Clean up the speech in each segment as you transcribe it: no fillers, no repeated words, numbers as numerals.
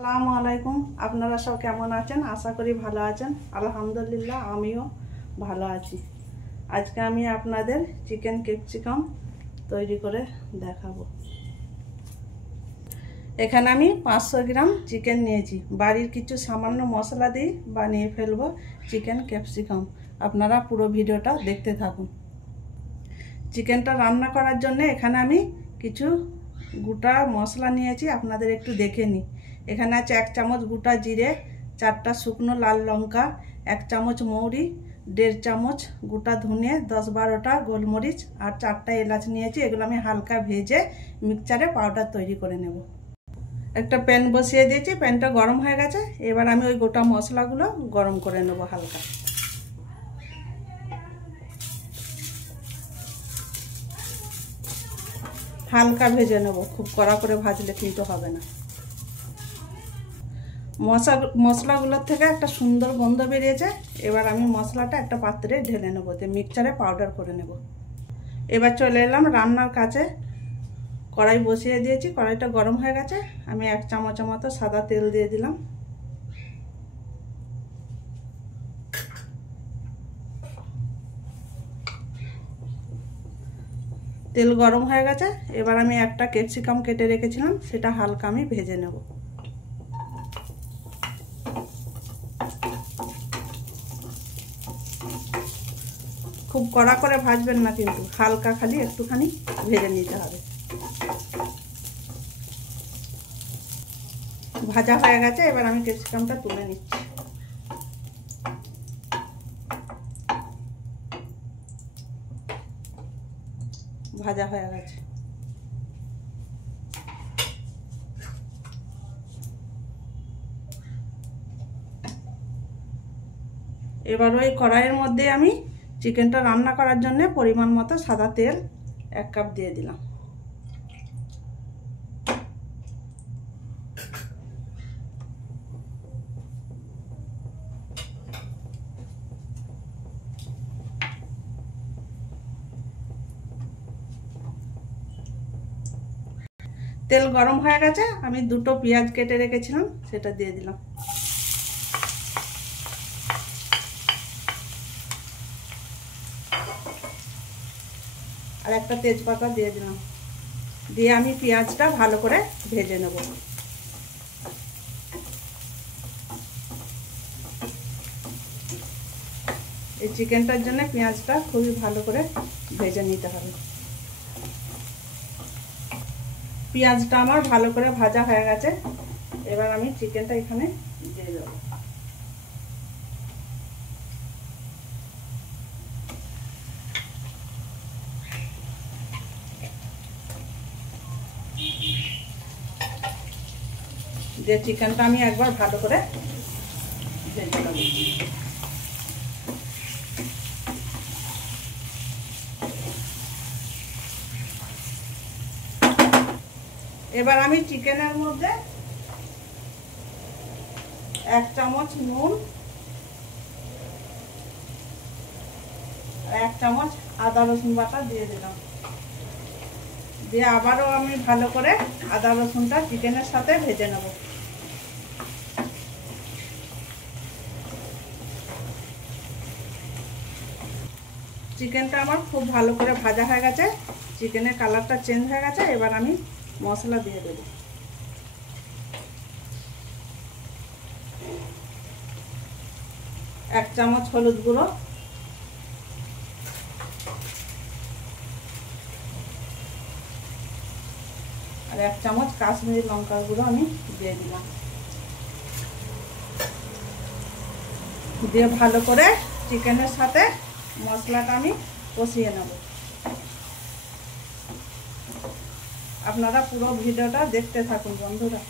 আসসালামু আলাইকুম। আপনারা সব কেমন আছেন? আশা করি ভালো আছেন। আলহামদুলিল্লাহ আমিও ভালো আছি। আজকে আমি আপনাদের চিকেন ক্যাপসিকাম তৈরি করে দেখাবো। এখানে আমি 500 গ্রাম চিকেন নিয়েছি। বাড়ির কিছু সামান্য মশলা দিয়ে বানিয়ে ফেলবো চিকেন ক্যাপসিকাম। আপনারা পুরো ভিডিওটা দেখতে থাকুন। চিকেনটা রান্না করার জন্য এখানে আমি কিছু গোটা মশলা নিয়েছি, আপনাদের একটু দেখে নিই। এখানে আছে 1 চামচ গোটা জিরে, 4টা শুকনো লাল লঙ্কা, 1 চামচ মৌরি, 1.5 চামচ গোটা ধনে, 10-12টা গোলমরিচ আর 4টা এলাচ নিয়েছি। এগুলো আমি হালকা ভেজে মিক্সচারে পাউডার তৈরি করে নেব। একটা প্যান বসিয়ে দিয়েছি, প্যানটা গরম হয়ে গেছে। এবার আমি ওই গোটা মশলাগুলো গরম করে নেব হালকা। হালকা ভেজে নেব, খুব কড়া করে ভাজলে কিন্তু হবে না। মশলাগুলোর থেকে একটা সুন্দর গন্ধ বেরিয়েছে। এবার আমি মশলাটা একটা পাত্রে ঢেলে নেব, দিয়ে মিক্সচারে পাউডার করে নেব। এবার চলে এলাম রান্নার কাছে। কড়াই বসিয়ে দিয়েছি, কড়াইটা গরম হয়ে গেছে। আমি 1 চামচের মতো সাদা তেল দিয়ে দিলাম। তেল গরম হয়ে গেছে। এবার আমি একটা ক্যাপসিকাম কেটে রেখেছিলাম, সেটা হালকা আমি ভেজে নেব। খুব কড়া করে ভাজবেন না, কিন্তু হালকা খালি একটুখানি ভেজে নিতে হবে। ভাজা হয়ে গেছে। এবার আমি ক্যাপসিকামটা তুলে নিচ্ছি। ভাজা হয়ে গেছে। এবার ওই কড়াইয়ের মধ্যে আমি চিকেনটা রান্না করার জন্য পরিমাণ মতো সাদা তেল 1 কাপ দিয়ে দিলাম। তেল গরম হয়ে গেছে। আমি 2টো পেঁয়াজ কেটে রেখেছিলাম, সেটা দিয়ে দিলাম। আর একটা তেজপাতা দিয়ে দিলাম। দিয়ে আমি পেঁয়াজটা ভালো করে ভেজে নেব। এই চিকেনটার জন্য পেঁয়াজটা খুবই ভালো করে ভেজে নিতে হবে। পেঁয়াজটা আমার ভালো করে ভাজা হয়ে গেছে। এবার আমি চিকেনটা এখানে দিয়ে দেব। দিয়ে চিকেনটা আমি একবার ভালো করে ভেজে নেব। এবার আমি চিকেনের মধ্যে 1 চামচ নুন, 1 চামচ আদা রসুন বাটা দিয়ে দিলাম। দিয়ে আবারও আমি ভালো করে আদা রসুনটা চিকেনের সাথে ভেজে নেব। চিকেনটা আমার খুব ভালো করে ভাজা হয়ে গেছে। চিকেনের কালারটা চেঞ্জ হয়ে গেছে। এবার আমি মশলা দিয়ে দেব। এক চামচ হলুদ গুঁড়ো, আর 1 চামচ কাশ্মীরি লঙ্কার গুঁড়ো আমি দিয়ে দিলাম। দিয়ে ভালো করে চিকেনের সাথে মশলাটা আমি কষিয়ে নেব। আপনারা পুরো ভিডিওটা দেখতে থাকুন বন্ধুরা।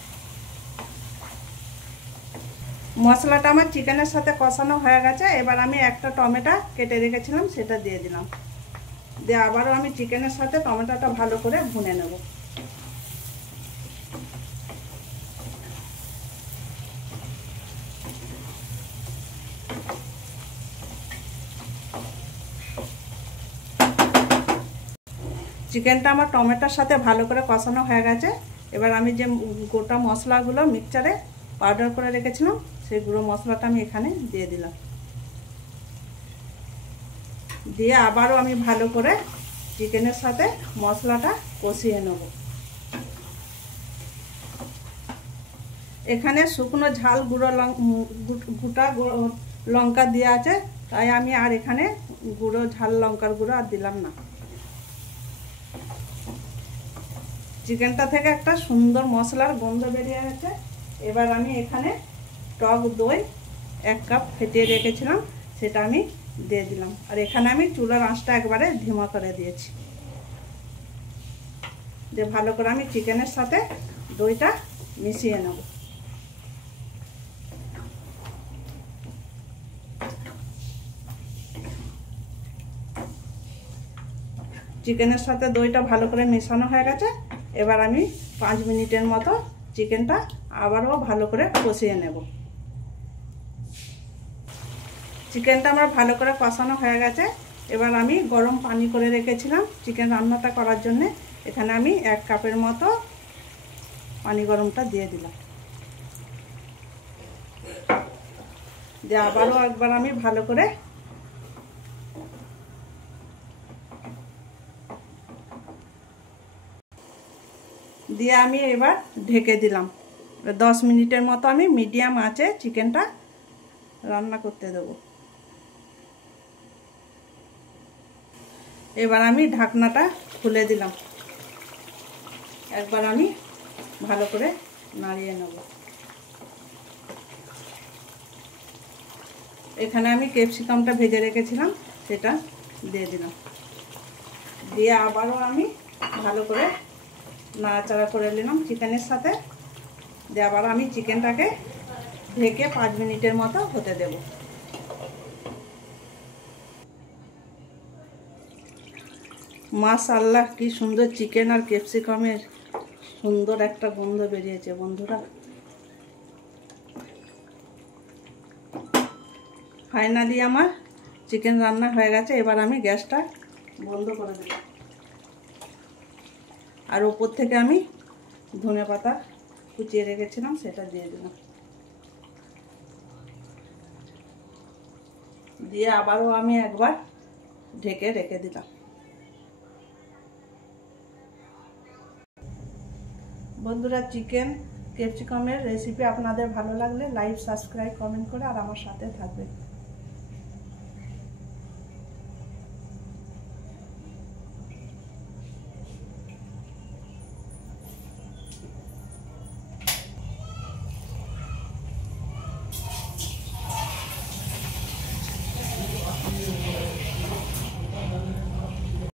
মশলাটা আমার চিকেনের সাথে কষানো হয়ে গেছে। এবার আমি একটা টমেটো কেটে রেখেছিলাম, সেটা দিয়ে দিলাম। দিয়ে আবারও আমি চিকেনের সাথে টমেটোটা ভালো করে ভুনে নেব। চিকেনটা আমার টমেটোর সাথে ভালো করে কষানো হয়ে গেছে। এবার আমি যে গোটা মশলাগুলো মিক্সচারে পাউডার করে রেখেছিলাম সেই গুঁড়ো মশলাটা আমি এখানে দিয়ে দিলাম। দিয়ে আবারও আমি ভালো করে চিকেনের সাথে মশলাটা কষিয়ে নেব। এখানে শুকনো ঝাল গোটা লঙ্কা দেওয়া আছে, তাই আমি আর এখানে গুঁড়ো ঝাল লঙ্কার গুঁড়ো আর দিলাম না। চিকেনটা থেকে একটা সুন্দর মশলার গন্ধ বেরিয়ে গেছে। এবার আমি এখানে টক দই 1 কাপ ফেটিয়ে রেখেছিলাম, সেটা আমি দিয়ে দিলাম। আর এখানে আমি চুলার আঁচটা একবারে ধিমা করে দিয়েছি। যে ভালো করে আমি চিকেনের সাথে দইটা মিশিয়ে নেব। চিকেনের সাথে দইটা ভালো করে মেশানো হয়ে গেছে। এবার আমি 5 মিনিটের মতো চিকেনটা আবারও ভালো করে কষিয়ে নেব। চিকেনটা আমার ভালো করে কষানো হয়ে গেছে। এবার আমি গরম পানি করে রেখেছিলাম চিকেন রান্নাটা করার জন্য, এখানে আমি 1 কাপের মতো পানি গরমটা দিয়ে দিলাম। দিয়ে আবারও একবার আমি ভালো করে দিয়ে আমি এবার ঢেকে দিলাম। 10 মিনিটের মতো আমি মিডিয়াম আঁচে চিকেনটা রান্না করতে দেব। এবার আমি ঢাকনাটা খুলে দিলাম। একবার আমি ভালো করে নাড়িয়ে নেব। এখানে আমি ক্যাপসিকামটা ভেজে রেখেছিলাম, সেটা দিয়ে দিলাম। দিয়ে আবারও আমি ভালো করে নাড়াচাড়া করে নিলাম চিকেনের সাথে। দিয়ে আবার আমি চিকেনটাকে ঢেকে 5 মিনিটের মতো হতে দেব। মাশাআল্লাহ, কি সুন্দর চিকেন আর ক্যাপসিকামের সুন্দর একটা গন্ধ বেরিয়েছে বন্ধুরা। ফাইনালি আমার চিকেন রান্না হয়ে গেছে। এবার আমি গ্যাসটা বন্ধ করে দিলাম। আর উপর থেকে আমি ধনেপাতা কুচিয়ে রেখেছিলাম, সেটা দিয়ে দিলাম। দিয়ে আবারও আমি একবার ঢেকে রেখে দিলাম। বন্ধুরা, চিকেন ক্যাপসিকামের রেসিপি আপনাদের ভালো লাগলে লাইক, সাবস্ক্রাইব, কমেন্ট করে আর আমার সাথে থাকবেন।